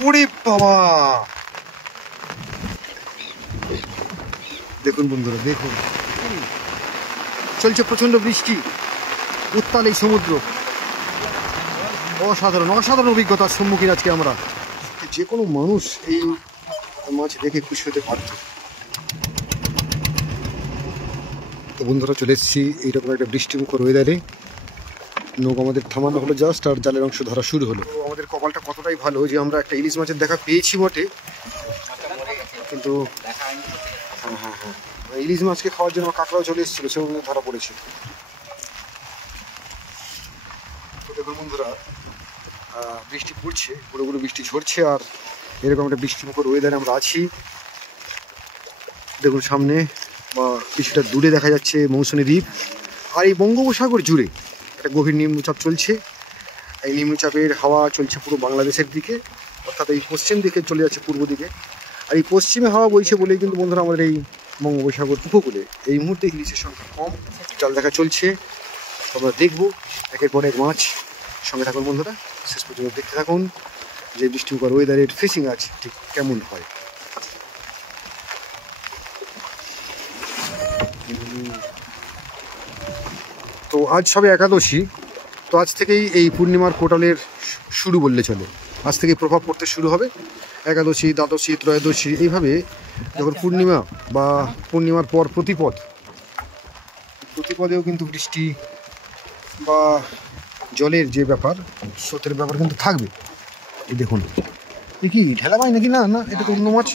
ওরে বাবা, দেখুন বন্ধুরা, দেখুন চলছে প্রচন্ড বৃষ্টি, উত্তাল এই সমুদ্র। অসাধারণ অসাধারণ অভিজ্ঞতার সম্মুখীন আজকে আমরা। যে কোনো মানুষ এই মাছ দেখে খুশি হতে পারত। তো বন্ধুরা, চলে এসেছি এইরকম একটা বৃষ্টিমুখর ওয়েদারে। নৌকা আমাদের থামানো হলো জাস্ট, আর জালের অংশ ধরা শুরু হলো। আমাদের কপালটা কতটাই ভালো যে আমরা একটা ইলিশ মাছের দেখা পেয়েছি বটে, কিন্তু ইলিশ মাছকে খাওয়ার জন্য কাঁকড়াও চলে এসেছিল, সেও ধরা পড়েছে। তো দেখুন বন্ধুরা, বৃষ্টি পড়ছে, গুঁড়ো গুঁড়ো বৃষ্টি ঝরছে, আর এরকম একটা বৃষ্টিমুখর ওয়েদারে আমরা আছি। দেখুন সামনে বা কিছুটা দূরে দেখা যাচ্ছে মৌসুমী দ্বীপ, আর এই বঙ্গোপসাগর জুড়ে একটা গভীর নিম্নচাপ চলছে। এই নিম্নচাপের হাওয়া চলছে পুরো বাংলাদেশের দিকে, অর্থাৎ এই পশ্চিম দিকে চলে যাচ্ছে পূর্ব দিকে। আর এই পশ্চিমে হাওয়া বইছে বলেই কিন্তু বন্ধুরা আমাদের এই বঙ্গোপসাগর উপকূলে এই মুহূর্তে ইলিশের সংখ্যা কম। জাল দেখা চলছে, আমরা দেখবো একের পর এক মাছ। সঙ্গে থাকুন বন্ধুরা, শেষ পর্যন্ত দেখতে থাকুন যে বৃষ্টিমুখর ওয়েদারের ফিশিং আজ ঠিক কেমন হয়। তো আজ সবে একাদশী, তো আজ থেকেই এই পূর্ণিমার কোটালের শুরু বললে চলে। আজ থেকেই প্রভাব পড়তে শুরু হবে। একাদশী, দ্বাদশী, ত্রয়োদশী, এইভাবে যখন পূর্ণিমা বা পূর্ণিমার পর প্রতিপদেও কিন্তু বৃষ্টি বা জলের যে ব্যাপার, স্রোতের ব্যাপার কিন্তু থাকবে। এই দেখুন, এ কি ঢেলা মাছ নাকি? না না, এটা তো অন্য মাছ।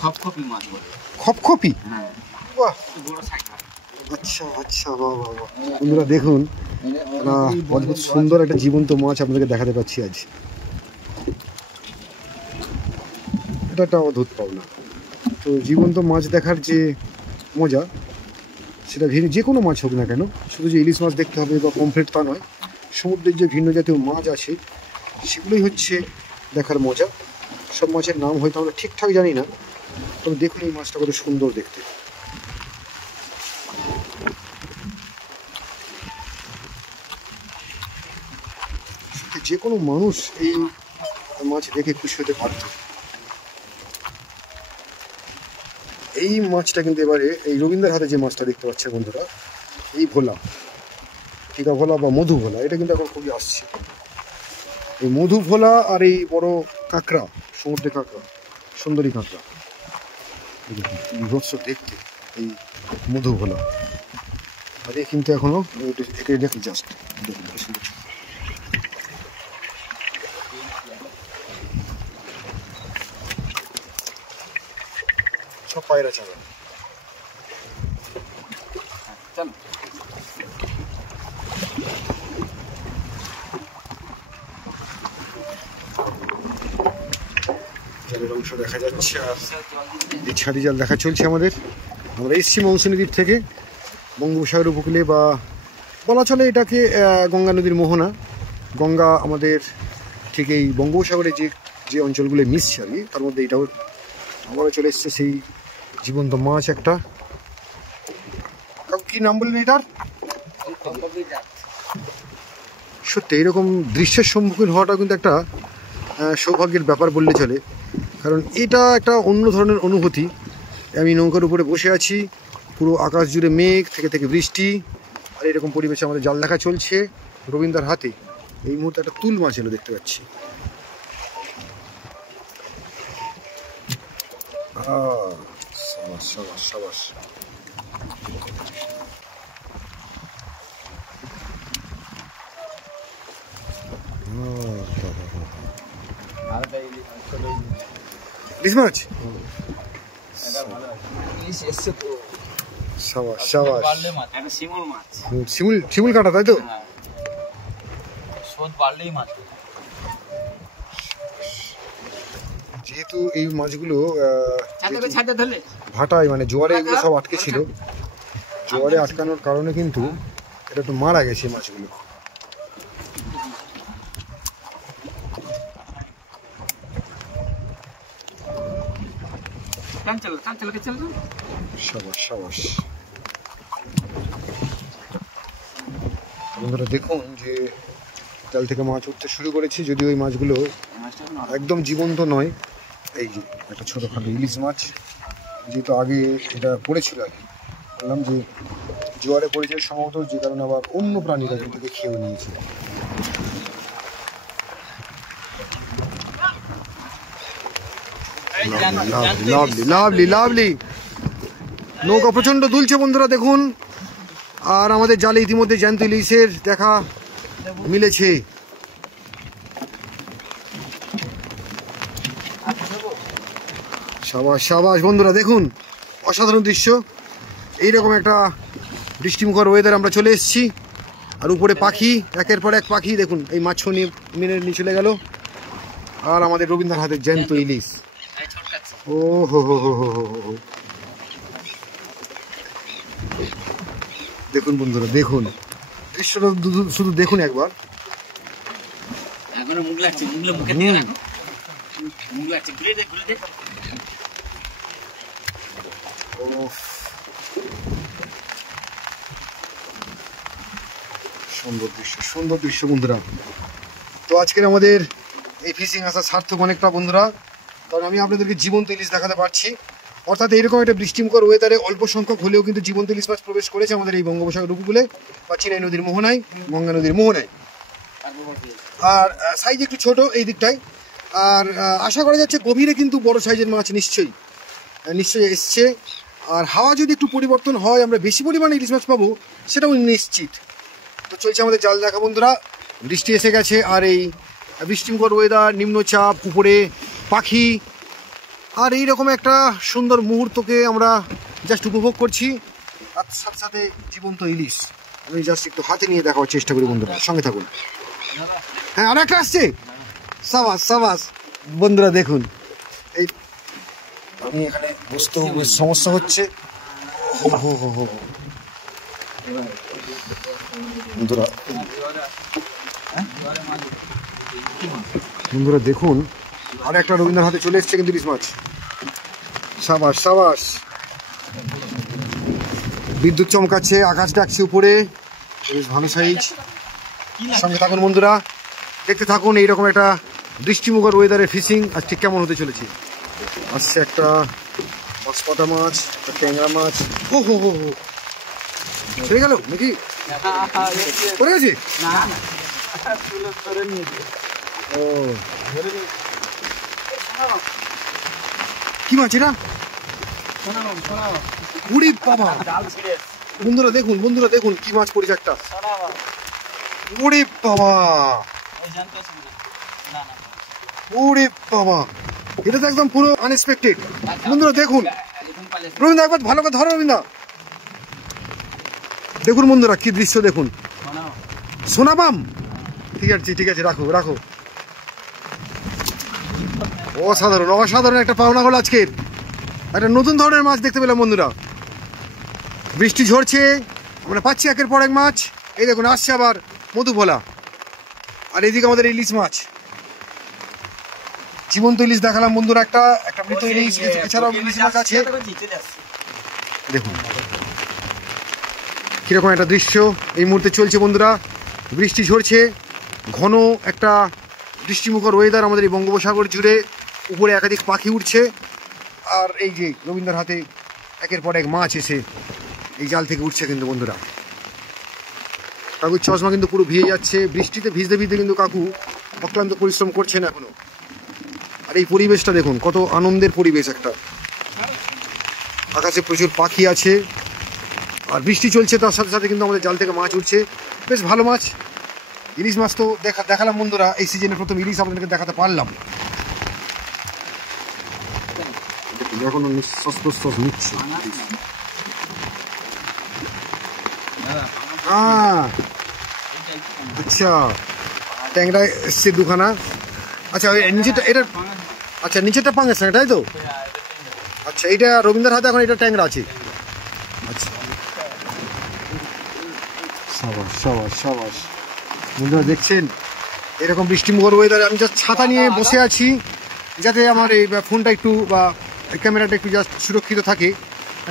খপখপি মাছ বলে। খপখপি? বাহ, আচ্ছা আচ্ছা, বাহ বাহ বাহ। বন্ধুরা দেখুন, অদ্ভুত সুন্দর একটা জীবন্ত মাছ আপনাদেরকে দেখাতে পাচ্ছি আজ। এটা একটা অদ্ভুত পাওনা। তো জীবন্ত মাছ দেখার যে মজা, সেটা যে কোনো মাছ হোক না কেন, শুধু যে ইলিশ মাছ দেখতে হবে বা পমফ্রেট তা নয়, সমুদ্রের যে ভিন্ন জাতীয় মাছ আছে সেগুলোই হচ্ছে দেখার মজা। সব মাছের নাম হয়তো আমরা ঠিকঠাক জানি না, তবে দেখুন এই মাছটা কত সুন্দর দেখতে। যে কোনো মানুষ এই মাছ দেখে খুশি হতে পারত। এই মাছটা কিন্তু এবারে এই রবীন্দ্রের হাতে যে মাছটা দেখতে পাচ্ছে বন্ধুরা, এই ভোলা, টিকা ভোলা বা মধু ভোলা, এটা কিন্তু এখন খুবই আসছে। এই মধু ভোলা আর এই বড় কাঁকড়া, সমুদ্রের কাঁকড়া, সুন্দরী কাঁকড়া, বিভৎস দেখতে এই মধু ভোলা। আর এই কিন্তু এখনো একে দেখি জাস্ট দেখুন সুন্দর। সব পায়রা চালা। চল, জলের অংশ দেখা যাচ্ছে, আর ছাড়ি জাল দেখা চলছে আমাদের। আমরা এসছি মৌসুমী দ্বীপ থেকে, বঙ্গোপসাগর উপকূলে, বা বলা চলে এটাকে গঙ্গা নদীর মোহনা। গঙ্গা আমাদের ঠিক এই বঙ্গোপসাগরে যে অঞ্চলগুলো মিশছে আর কি, তার মধ্যে এটাও আমরা চলে এসছে সেই জীবন্ত মাছ একটা। কি নাম বললেন এটার? সত্যি এরকম দৃশ্যের সম্মুখীন হওয়াটা কিন্তু একটা সৌভাগ্যের ব্যাপার বললে চলে, কারণ এটা একটা অন্য ধরনের অনুভূতি। আমি নৌকার উপরে বসে আছি, পুরো আকাশ জুড়ে মেঘ, থেকে থেকে বৃষ্টি, আর এরকম পরিবেশে আমাদের জাল দেখা চলছে রবীন্দ্রার হাতে। এই মুহূর্তে একটা তুল মাছ এলো দেখতে পাচ্ছি। সাবাস সাবাস সাবাস। ইলিশ মাছ, সাবাস সাবাস। শিমুল কাটা, তাই তো? যেহেতু এই মাছগুলো ভাটায়, মানে জোয়ারে এগুলো সব আটকে ছিল, জোয়ারে আটকানোর কারণে কিন্তু এটা একটু মারা গেছে মাছগুলো। সাবাস সাবাস। বন্ধুরা দেখুন যে জাল থেকে মাছ উঠতে শুরু করেছি, যদিও ওই মাছগুলো একদম জীবন্ত নয়। এই যে একটা ছোটোখাটো ইলিশ মাছ, যেহেতু আগে এটা পড়েছিল আর কি, বললাম যে জোয়ারে পড়েছে সম্ভবত, যে কারণে আবার অন্য প্রাণীরা কিন্তু খেয়েও নিয়েছে। Lovely lovely lovely. নৌকা প্রচন্ড দুলছে বন্ধুরা দেখুন, আর আমাদের জালে ইতিমধ্যে জ্যান্ত ইলিশের দেখা মিলেছে। সাবাস সাবাস বন্ধুরা, দেখুন অসাধারণ দৃশ্য। এইরকম একটা বৃষ্টিমুখর ওয়েদার আমরা চলে এসেছি, আর উপরে পাখি একের পর এক পাখি দেখুন, এই মাছ নিয়ে নিয়ে চলে গেল, আর আমাদের রবীন্দ্র হাতের জ্যান্ত ইলিশ। ও হো হো হো হো হো, দেখুন বন্ধুরা দেখুন দৃশ্যটা শুধু দেখুন একবার। সুন্দর দৃশ্য, সুন্দর দৃশ্য বন্ধুরা। তো আজকের আমাদের এই ফিশিং আসা সার্থক অনেকটা বন্ধুরা, কারণ আমি আপনাদেরকে জীবন্ত ইলিশ দেখাতে পারছি। অর্থাৎ এইরকম একটা বৃষ্টিমুখর ওয়েদারে অল্প সংখ্যক হলেও কিন্তু জীবন্ত ইলিশ মাছ প্রবেশ করেছে আমাদের এই বঙ্গোপসাগর উপকূলে বা চিনাই নদীর মোহনায়, গঙ্গা নদীর মোহনায়। আর সাইজ একটু ছোট এই দিকটায়, আর আশা করা যাচ্ছে গভীরে কিন্তু বড় সাইজের মাছ নিশ্চয়ই এসছে। আর হাওয়া যদি একটু পরিবর্তন হয় আমরা বেশি পরিমাণে ইলিশ মাছ পাবো, সেটাও নিশ্চিত। তো চলছে আমাদের জাল দেখা বন্ধুরা, বৃষ্টি এসে গেছে, আর এই বৃষ্টিমুখর ওয়েদার, নিম্নচাপ, উপরে পাখি, আর এইরকম একটা সুন্দর মুহূর্তকে আমরা জাস্ট উপভোগ করছি। তার সাথে সাথে জীবন্ত ইলিশ আমি জাস্ট একটু হাতে নিয়ে দেখার চেষ্টা করি বন্ধুরা, সঙ্গে থাকুন। হ্যাঁ আর একটা আসছে, সাবাস সাবাস বন্ধুরা দেখুন। এই আমি এখানে বসতেও সমস্যা হচ্ছে। হো হো হো হো বন্ধুরা, বন্ধুরা দেখুন আর একটা রবীন্দ্র হাতে চলে এসছে কিন্তু ইলিশ মাছ। সাবাস সাবাস, বিদ্যুৎ চমকাচ্ছে, আকাশ ডাকছে উপরে, বেশ ভালো সাইজ। সঙ্গে থাকুন বন্ধুরা, দেখতে থাকুন এইরকম একটা বৃষ্টিমুখর ওয়েদারে ফিশিং আর ঠিক কেমন হতে চলেছে। আসছে একটা বাঁশপাতা মাছ, একটা ট্যাংরা মাছ। ও হো হো হো, ছেড়ে গেল নাকি পড়ে গেছে? ও কি মাছ এটা? উড়ি বাবা, বন্ধুরা দেখুন, বন্ধুরা দেখুন কি মাছ পড়েছে একটা। উড়ি বাবা, উড়ি বাবা, এটা তো একদম পুরো আনএক্সপেক্টেড। বন্ধুরা দেখুন, রবীন্দ্র একবার ভালো করে ধরো রবীন্দ্র, দেখুন বন্ধুরা কি দৃশ্য দেখুন। সোনাবাম, ঠিক আছে ঠিক আছে, রাখো রাখো। অসাধারণ অসাধারণ একটা পাওনা হলো আজকের, একটা নতুন ধরনের মাছ দেখতে পেলাম বন্ধুরা। বৃষ্টি ঝরছে, আমরা পাচ্ছি একের পর এক মাছ। এই দেখুন আসছে আবার মধুভোলা, আর এইদিকে আমাদের ইলিশ মাছ। জীবন্ত ইলিশ দেখালাম বন্ধুরা, একটা মৃত ইলিশ, এছাড়াও ইলিশ মাছ আছে। দেখুন কিরকম একটা দৃশ্য এই মুহূর্তে চলছে বন্ধুরা। বৃষ্টি ঝরছে, ঘন একটা বৃষ্টিমুখর ওয়েদার আমাদের এই বঙ্গোপসাগর জুড়ে, উপরে একাধিক পাখি উঠছে, আর এই যে রবীন্দ্র হাতে একের পর এক মাছ এসে এই জাল থেকে উঠছে কিন্তু বন্ধুরা। কাকুর চশমা কিন্তু পুরো ভিজে যাচ্ছে, বৃষ্টিতে ভিজতে ভিজতে কিন্তু কাকু অক্লান্ত পরিশ্রম করছেন এখনো। আর এই পরিবেশটা দেখুন, কত আনন্দের পরিবেশ একটা, আকাশে প্রচুর পাখি আছে, আর বৃষ্টি চলছে, তার সাথে সাথে কিন্তু আমাদের জাল থেকে মাছ উঠছে, বেশ ভালো মাছ। ইলিশ মাছ তো দেখালাম বন্ধুরা, এই সিজনে প্রথম ইলিশ আপনাদেরকে দেখাতে পারলাম। এখন নিঃশ্বাস প্রশ্বাস নিচ্ছে। আচ্ছা ট্যাংরা এসছে দুখানা। আচ্ছা নিচেটা এটা, আচ্ছা নিচেরটা পাঙ্গাস না তাই তো? আচ্ছা এইটা রবীন্দ্র হাতে, এখন এটা ট্যাংরা আছে। আচ্ছা সাবাস সাবাস সাবাস বন্ধুরা, দেখছেন এরকম বৃষ্টিমুখর ওয়েদারে আমি জাস্ট ছাতা নিয়ে বসে আছি, যাতে আমার এই ফোনটা একটু বা ক্যামেরাটা একটু জাস্ট সুরক্ষিত থাকে।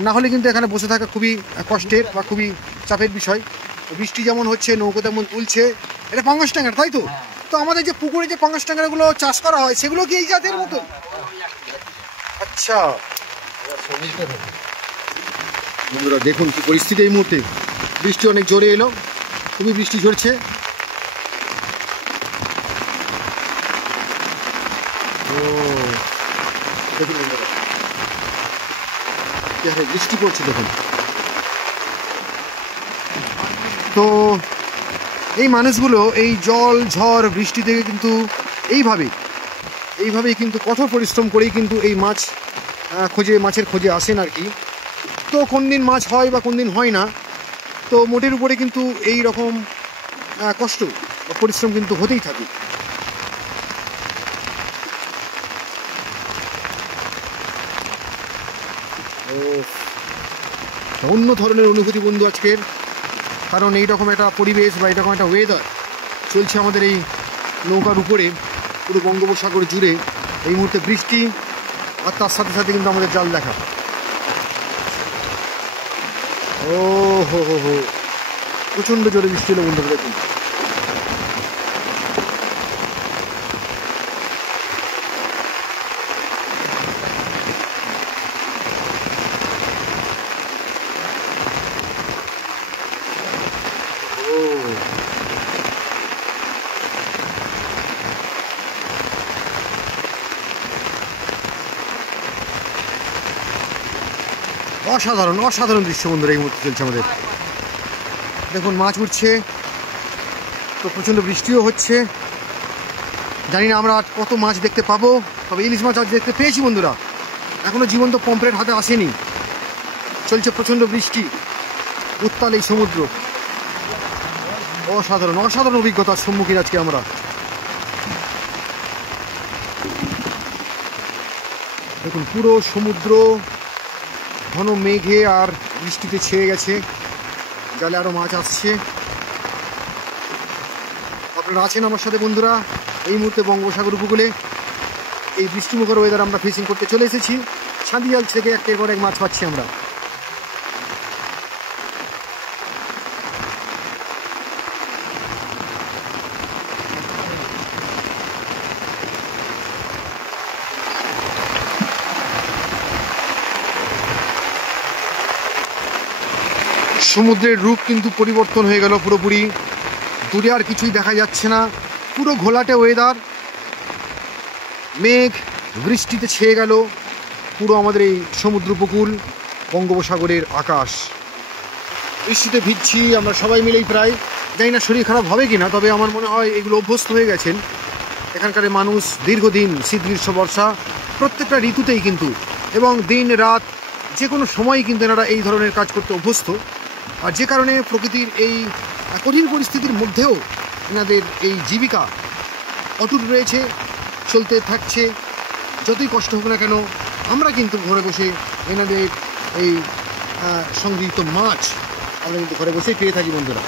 না হলে কিন্তু এখানে বসে থাকা খুবই কষ্টের বা খুবই চাপের বিষয়। বৃষ্টি যেমন হচ্ছে, নৌকো তেমন তুলছে। এটা পাঙ্গাস ট্যাংরা তাই তো? তো আমাদের যে পুকুরে যে পাঙ্গাস ট্যাংরাগুলো চাষ করা হয় সেগুলো কি এই জাতের মতো? আচ্ছা বন্ধুরা দেখুন কি পরিস্থিতি এই মুহূর্তে। বৃষ্টি অনেক জোরে এলো, খুবই বৃষ্টি ঝরছে। ও দেখুন বন্ধুরা কি হারে বৃষ্টি পড়ছে দেখুন। তো এই মানুষগুলো এই জল ঝড় বৃষ্টি থেকে কিন্তু এইভাবেই কিন্তু কঠোর পরিশ্রম করেই কিন্তু এই মাছ মাছের খোঁজে আসেন আর কি। তো কোন দিন মাছ হয় বা কোন দিন হয় না, তো মোটের উপরে কিন্তু এই রকম কষ্ট বা পরিশ্রম কিন্তু হতেই থাকে। অন্য ধরনের অনুভূতি বন্ধু আজকের, কারণ এইরকম একটা পরিবেশ বা এরকম একটা ওয়েদার চলছে আমাদের এই নৌকার উপরে পুরো বঙ্গোপসাগর জুড়ে। এই মুহূর্তে বৃষ্টি আর তার সাথে সাথে কিন্তু আমাদের জাল দেখা। ও হো হো হো প্রচণ্ড জোরে বৃষ্টি হলো বন্ধুরা দেখুন। অসাধারণ অসাধারণ দৃশ্য বন্ধুরা এই মুহূর্তে চলছে আমাদের। দেখুন মাছ উঠছে, তো প্রচণ্ড বৃষ্টিও হচ্ছে। জানি না আমরা কত মাছ দেখতে পাবো, তবে ইলিশ মাছ আজ দেখতে পেয়েছি বন্ধুরা। এখনো জীবন্ত পম্পলেট হাতে আসেনি। চলছে প্রচণ্ড বৃষ্টি, উত্তাল এই সমুদ্র। অসাধারণ অসাধারণ অভিজ্ঞতার সম্মুখীন আজকে আমরা। দেখুন পুরো সমুদ্র ঘন মেঘে আর বৃষ্টিতে ছেয়ে গেছে, জালে আরো মাছ আসছে। আপনারা আছেন আমার সাথে বন্ধুরা এই মুহূর্তে বঙ্গোপসাগর উপকূলে। এই বৃষ্টিমুখর ওয়েদার আমরা ফিশিং করতে চলে এসেছি। ছাঁদি জাল থেকে একটার পর এক মাছ পাচ্ছি আমরা। সমুদ্রের রূপ কিন্তু পরিবর্তন হয়ে গেল পুরোপুরি। দূরে আর কিছুই দেখা যাচ্ছে না, পুরো ঘোলাটে ওয়েদার। মেঘ বৃষ্টিতে ছেয়ে গেল পুরো আমাদের এই সমুদ্র উপকূল, বঙ্গোপসাগরের আকাশ। বৃষ্টিতে ভিজছি আমরা সবাই মিলেই প্রায়। জানি না শরীর খারাপ হবে কিনা, তবে আমার মনে হয় এগুলো অভ্যস্ত হয়ে গেছেন এখানকার মানুষ। দীর্ঘদিন শীত গ্রীষ্ম বর্ষা প্রত্যেকটা ঋতুতেই কিন্তু, এবং দিন রাত যে কোনো সময়ই কিন্তু এনারা এই ধরনের কাজ করতে অভ্যস্ত। আর যে কারণে প্রকৃতির এই কঠিন পরিস্থিতির মধ্যেও এনাদের এই জীবিকা অটুট রয়েছে, চলতে থাকছে। যতই কষ্ট হোক না কেন আমরা কিন্তু ঘরে বসে এনাদের এই সংগৃহীত মাছ আমরা কিন্তু ঘরে বসেই পেয়ে থাকি বন্ধুরা।